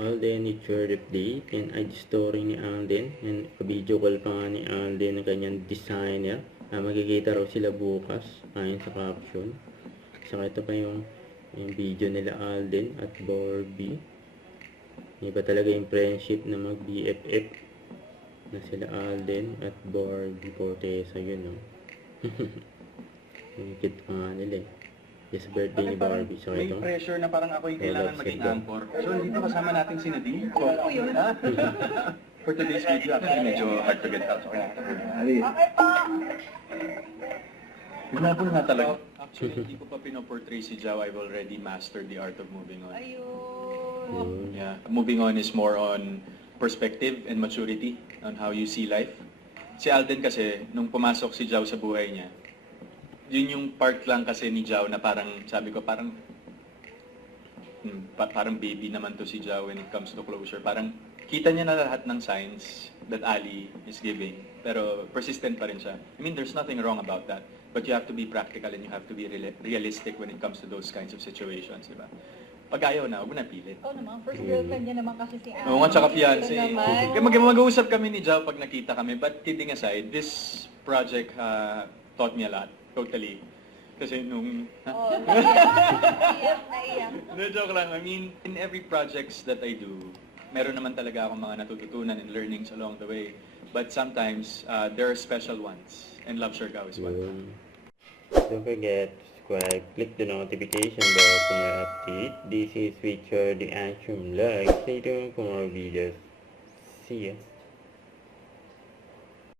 Alden, it's your update. And ID story ni Alden. And video call pa nga ni Alden ng kanyang designer. Magkikita raw sila bukas ayon sa caption. Saka ito pa yung video nila Alden at Barbie. Iba talaga yung friendship na mag-BFF na sila Alden at Barbie Cortesa, yun, no? Yung kit pa nga nila, eh. Yes, birthday ni Barbie. So, may ito. pressure na parang ako yung kailangan maging anchor. So, dito kasama natin si Nadine. Oo, yun. For today's video, actually, medyo hard to get out. Okay po nga talaga. Actually, hindi ko pa pinoportray si Jao. I've already mastered the art of moving on. Ayun. Yeah, moving on is more on perspective and maturity on how you see life. Si Alden kasi, nung pumasok si Jao sa buhay niya, yun yung part lang kasi ni Jao na parang, sabi ko, parang baby naman to si Jao when it comes to closure. Parang kita niya na lahat ng signs that Ali is giving, pero persistent pa rin siya. I mean, there's nothing wrong about that, but you have to be practical and you have to be realistic when it comes to those kinds of situations, di ba? Pag ayaw na, huwag mo na pilit. Oo naman, first girlfriend niya naman kasi si Ali. Oo nga, tsaka fiancé. Ito Kaya naman. mag-uusap kami ni Jao pag nakita kami, but kidding aside, this project taught me a lot. Totally. Kasi nung... Oo, naiyak. No, joke lang. I mean, in every projects that I do, meron naman talaga akong mga natututunan and learnings along the way. But sometimes, there are special ones. And Love Siargao is one. Don't forget to subscribe, click the notification bell for more update. This is Richard the Antrim Vlog. Stay tuned for more videos. See ya.